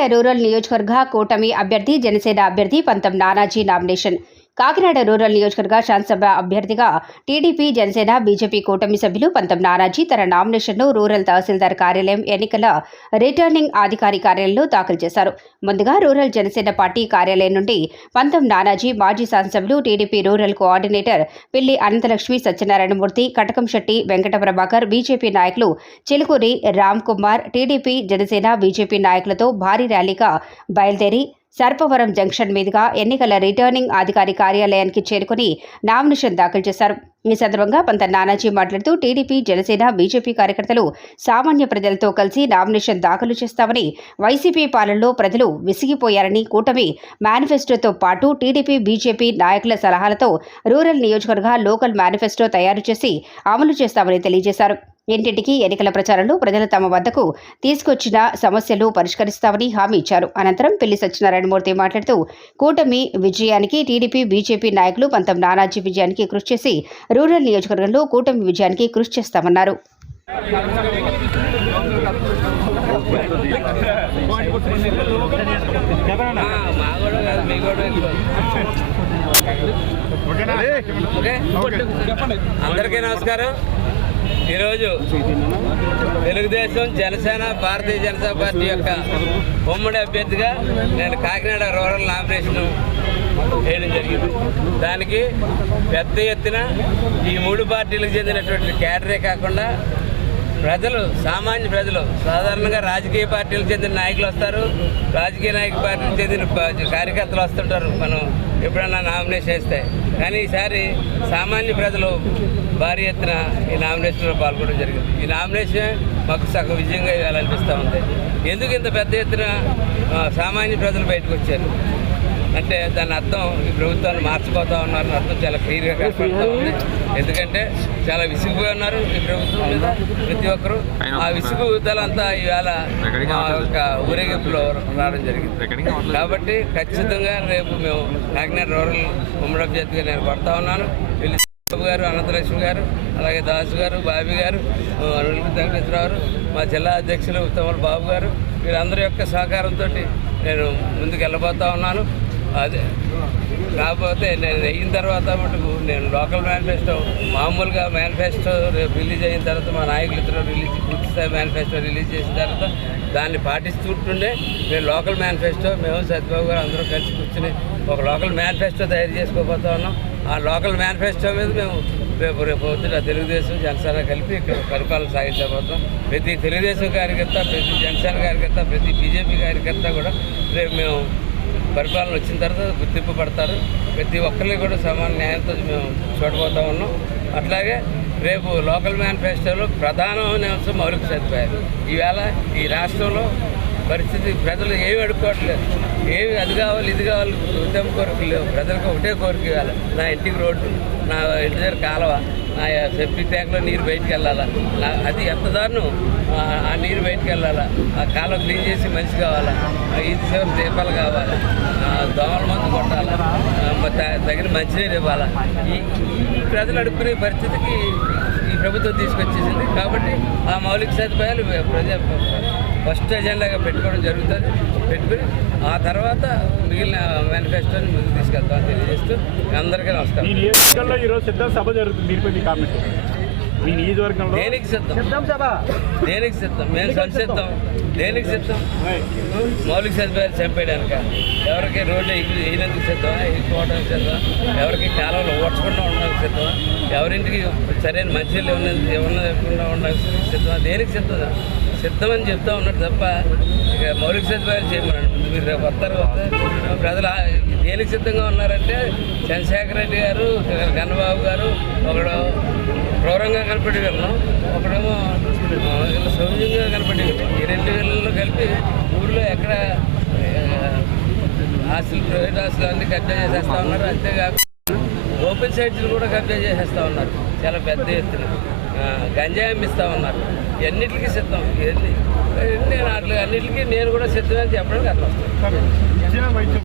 Kakinada rural నియోజకవర్గ కూటమి అభ్యర్థి జనసేన అభ్యర్థి పంతం నానాజీ నామినేషన్ కాకినాడ రూరల్ నియోజకవర్గ శాసనసభ అభ్యర్థిగా టీడీపీ జనసేన బీజేపీ కూటమి సభ్యులు పంతం నానాజీ తన నామినేషన్ను రూరల్ తహసీల్దార్ కార్యాలయం ఎన్నికల రిటర్నింగ్ అధికారి కార్యాలయంలో దాఖలు చేశారు. ముందుగా రూరల్ జనసేన పార్టీ కార్యాలయం నుండి పంతం నానాజీ మాజీ శాసనసభ్యులు TDP rural coordinator Pilli Ananthalakshmi Satyanarayanamurthy Katakam Setty Venkata Prabhakar BJP నాయకులు చిలుకూరి రామ్ కుమార్ టీడీపీ జనసేన బీజేపీ నాయకులతో భారీ ర్యాలీగా బయలుదేరి సర్పవరం జంక్షన్ మీదుగా ఎన్నికల రిటర్నింగ్ అధికారి కార్యాలయానికి చేరుకుని నామినేషన్ దాఖలు చేశారు. ఈ సందర్భంగా పంత నానాజీ మాట్లాడుతూ టీడీపీ జనసేన బీజేపీ కార్యకర్తలు సామాన్య ప్రజలతో కలిసి నామినేషన్ దాఖలు చేస్తామని వైసీపీ పాలనలో ప్రజలు విసిగిపోయారని కూటమి మేనిఫెస్టోతో పాటు టీడీపీ బీజేపీ నాయకుల సలహాలతో రూరల్ నియోజకవర్గ లోకల్ మేనిఫెస్టో తయారు చేసి అమలు చేస్తామని తెలియజేశారు. ఇంటింటికి ఎన్నికల ప్రచారంలో ప్రజలు తమ వద్దకు తీసుకొచ్చిన సమస్యలు పరిష్కరిస్తామని హామీ ఇచ్చారు. అనంతరం పెళ్ళి సత్యనారాయణమూర్తి మాట్లాడుతూ కూటమి విజయానికి టీడీపీ బీజేపీ నాయకులు పంతం నానాజీ విజయానికి కృషి చేసి రూరల్ నియోజకవర్గంలో కూటమి విజయానికి కృషి చేస్తామన్నారు. అందరికీ నమస్కారం. ఈరోజు తెలుగుదేశం జనసేన భారతీయ జనతా పార్టీ యొక్క ఉమ్మడి అభ్యర్థిగా నేను కాకినాడ రూరల్ నామినేషన్ వేయడం జరిగింది. దానికి పెద్ద ఎత్తున ఈ మూడు పార్టీలకు చెందినటువంటి క్యాడరే కాకుండా ప్రజలు సామాన్య ప్రజలు సాధారణంగా రాజకీయ పార్టీలకు చెందిన నాయకులు వస్తారు. రాజకీయ నాయక పార్టీలకు చెందిన కార్యకర్తలు వస్తుంటారు మనం ఎప్పుడన్నా నామినేషన్ వేస్తే. కానీ ఈసారి సామాన్య ప్రజలు భారీ ఎత్తున ఈ నామినేషన్లో పాల్గొనడం జరిగింది. ఈ నామినేషన్ మాకు సగం విజయంగా ఇవాళ అనిపిస్తూ ఉంది. ఎందుకు ఇంత పెద్ద ఎత్తున సామాన్య ప్రజలు బయటకు వచ్చారు? అంటే దాని అర్థం ఈ ప్రభుత్వాన్ని మార్చిపోతా ఉన్నారని అర్థం చాలా క్లియర్గా కనపడుతూ ఉంది. ఎందుకంటే చాలా విసిగిపోయి ఉన్నారు ఈ ప్రభుత్వం మీద ప్రతి ఒక్కరు. ఆ విసుగుదలంతా ఇవాళ మా యొక్క ఊరేగింపులో రావడం జరిగింది. కాబట్టి ఖచ్చితంగా రేపు మేము కాకినాడ రూరల్ ఉమ్మడి అభ్యర్థిగా నేను కొడతా ఉన్నాను. వీళ్ళు బాబు గారు అనంతలక్ష్మి గారు అలాగే దాసు గారు బాబీ గారు అనిల్ వెంకటేశ్వరరావు మా జిల్లా అధ్యక్షులు ఉత్తమల బాబు గారు వీరందరి యొక్క సహకారంతో నేను ముందుకు వెళ్ళబోతా ఉన్నాను. అదే. కాకపోతే నేను అయిన తర్వాత మటుకు నేను లోకల్ మేనిఫెస్టో మామూలుగా మేనిఫెస్టో రేపు రిలీజ్ అయిన తర్వాత మా నాయకులు ఇద్దరు రిలీజ్ పూర్తిస్థాయి మేనిఫెస్టో రిలీజ్ చేసిన తర్వాత దాన్ని పాటిస్తుంటుండే. మేము లోకల్ మేనిఫెస్టో మేము సత్యబాబు గారు అందరూ కలిసి కూర్చుని ఒక లోకల్ మేనిఫెస్టో తయారు చేసుకోబోతా ఉన్నాం. ఆ లోకల్ మేనిఫెస్టో మీద మేము రేపు రేపు పొద్దున తెలుగుదేశం జనసేన కలిపి ఇక్కడ పరిపాలన సాగించబోతాం. ప్రతి తెలుగుదేశం కార్యకర్త ప్రతి జనసేన కార్యకర్త ప్రతి బీజేపీ కార్యకర్త కూడా రేపు మేము పరిపాలన వచ్చిన తర్వాత గుర్తింపు పడతారు. ప్రతి ఒక్కరిని కూడా సమాన న్యాయంతో మేము చూడబోతా ఉన్నాం. అట్లాగే రేపు లోకల్ మేనిఫెస్టోలో ప్రధానమైన అంశం మౌలిక సదుపాయాలు. ఈవేళ ఈ రాష్ట్రంలో పరిస్థితి ప్రజలు ఏమి అడుక్కోవట్లేదు ఏమి అది కావాలి ఇది కావాలి ఉత్తమ కోరిక లేవు. ప్రజలకు ఒకటే కోరిక ఇవ్వాలి. నా ఇంటికి రోడ్డు నా ఇంటి దగ్గర కాలువ నా సెప్టిక్ ట్యాంక్లో నీరు బయటికి వెళ్ళాలా? నా అది ఎంత దారుణం? ఆ నీరు బయటికి వెళ్ళాలా? ఆ కాలువ క్లీన్ చేసి మనిషి కావాలా? ఆ సేవలు దీపాలు కావాలా? ఆ దోమల మందు కొట్టాలా? తగిన మంచినీరు ఇవ్వాలా? ఈ ఈ ప్రజలు అడుక్కునే పరిస్థితికి ఈ ప్రభుత్వం తీసుకొచ్చేసింది. కాబట్టి ఆ మౌలిక సదుపాయాలు ప్రజా ఫస్ట్ ఎజెండాగా పెట్టుకోవడం జరుగుతుంది. పెట్టుకుని ఆ తర్వాత మిగిలిన మేనిఫెస్టోని ముందుకు తీసుకెళ్తామని తెలియజేస్తూ అందరికీ నమస్కారం. నియోజకవర్గంలో ఈరోజు సిద్ధ సభ జరుగుతుంది. దీనిపై మీ కామెంట్ మీ నియోజకవర్గంలో దేనికి సిద్ధం? దేనికి సిద్ధం? మేము సంసిద్ధం. దేనికి సిద్ధం? మౌలిక సదుపాయాలు చంపేయడానిక? ఎవరికి రోడ్డు ఎక్కి వేయడానికి సిద్ధమా? ఎక్కిపోవడానికి సిద్ధమా? ఎవరికి కాలంలో ఓడ్చకుండా ఉండడానికి సిద్ధమా? ఎవరింటికి సరైన మంచినీళ్ళు ఉన్నది ఏమన్నా ఉండడానికి సిద్ధమా? దేనికి సిద్ధం? సిద్ధమని చెప్తా ఉన్నట్టు తప్ప ఇక మౌలిక సదుపాయాలు చేయమన్నాడు. మీరు రేపు వస్తారు ప్రజలు దేనికి సిద్ధంగా ఉన్నారంటే చంద్రశేఖర రెడ్డి గారు గన్నబాబు గారు ఒకడు క్రూరంగా కనపడి వెళ్ళాం ఒకడేమో ఇలా సౌమ్యంగా కనపడి ఈ రెండు వేలలో కలిపి ఊళ్ళో ఎక్కడ హాస్టల్ ప్రైవేట్ హాస్టల్ అన్ని కబ్జా చేసేస్తా ఉన్నారు. అంతేకాక ఓపెన్ సైట్స్ని కూడా కబ్జా చేసేస్తా ఉన్నారు. చాలా పెద్ద ఎత్తున గంజాయి అమ్మిస్తూ ఉన్నారు. ఎన్నిటికీ సిద్ధం? ఎన్ని? నేను అట్లా అన్నిటికీ నేను కూడా సిద్ధమని చెప్పడానికి అట్లా వస్తాను